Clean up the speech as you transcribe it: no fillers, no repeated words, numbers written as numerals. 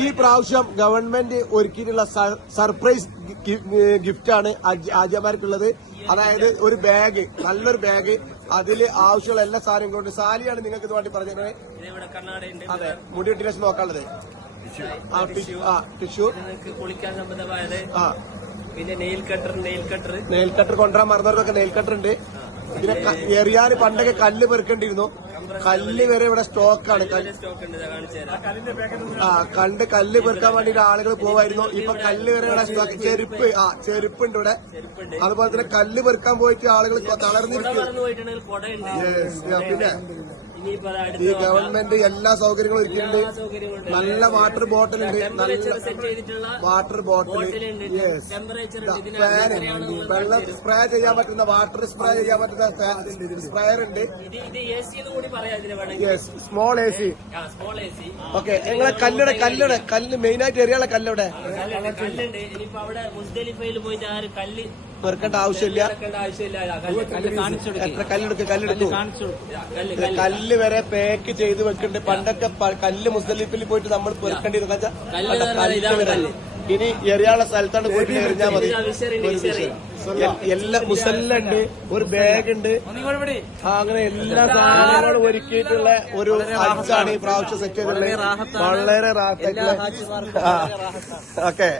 ഈ പ്രാവശ്യം government ഒരുക്കിയിട്ടുള്ള surprise ഗിഫ്റ്റാണ് ആജിമാർക്കുള്ളത്. അതായത് ഒരു ബാഗ്, നല്ലൊരു ബാഗ്, അതില് ആവശ്യമുള്ള എല്ലാ സാധനങ്ങളും. സാലിയാണ് നിങ്ങൾക്ക് ഇത് വേണ്ടി പറഞ്ഞത്. അതെ, മുടി വെട്ടിന് നോക്കാനുള്ളത്. ടിഷ്യൂ, കുളിക്കാൻ സംബന്ധമായത്, പിന്നെ നെയിൽ കട്ടർ കൊണ്ടുവരാൻ മറന്നവർക്കൊക്കെ നെയിൽ കട്ടർ ഉണ്ട്. പിന്നെ എറിയാന് പണ്ടൊക്കെ കല്ല് പെറുക്കേണ്ടിയിരുന്നു. കല്ല് വരെ ഇവിടെ സ്റ്റോക്കാണ്. കല്ല് പെറുക്കാൻ വേണ്ടിട്ട് ആളുകൾ പോവായിരുന്നു. ഇപ്പൊ കല്ല് വരെ ഇവിടെ സ്റ്റോക്ക്. ചെരുപ്പുണ്ട് ഇവിടെ. അതുപോലെ തന്നെ കല്ല് പെറുക്കാൻ പോയിട്ട് ആളുകൾ തളർന്നിരിക്കും. പിന്നെ ഈ ഗവൺമെന്റ് എല്ലാ സൗകര്യങ്ങളും ഒരുക്കിയിട്ടുണ്ട്. നല്ല വാട്ടർ ബോട്ടിൽ ഉണ്ട്. നല്ല വാട്ടർ ബോട്ടിൽ, ഫാന്, വെള്ളം സ്പ്രേ ചെയ്യാൻ പറ്റുന്ന, വാട്ടർ സ്പ്രേ ചെയ്യാൻ പറ്റുന്ന സ്പ്രേയർ ഉണ്ട്. Small A C. ഓക്കെ, നിങ്ങളെ കല്ല് മെയിനായിട്ട് എറിയാനുള്ള കല്ലിവിടെ പെറുക്കേണ്ട ആവശ്യമില്ല. എത്ര കല്ലെടുത്തു കല്ല് വരെ പാക്ക് ചെയ്ത് വെക്കുന്നുണ്ട്. പണ്ടൊക്കെ കല്ല് മുസ്ദലിഫിൽ പോയിട്ട് നമ്മൾ പെറുക്കേണ്ടിരുന്ന കല്ല് വരെ ഇനി എറിയാനുള്ള സ്ഥലത്താണ് പോയിട്ട് എറിഞ്ഞാൽ മതി. എല്ലാ മുസല്ലുണ്ട്, ഒരു ബാഗ് ഉണ്ട്, അങ്ങനെ എല്ലാ സാധനങ്ങളും ഒരുക്കിയിട്ടുള്ള ഒരു ഹജ്ജാണ് ഈ പ്രാവശ്യം സെറ്റ് ചെയ്തിട്ടുള്ളത്. വളരെ റാഹത്തായിട്ടുള്ള. ഓക്കെ.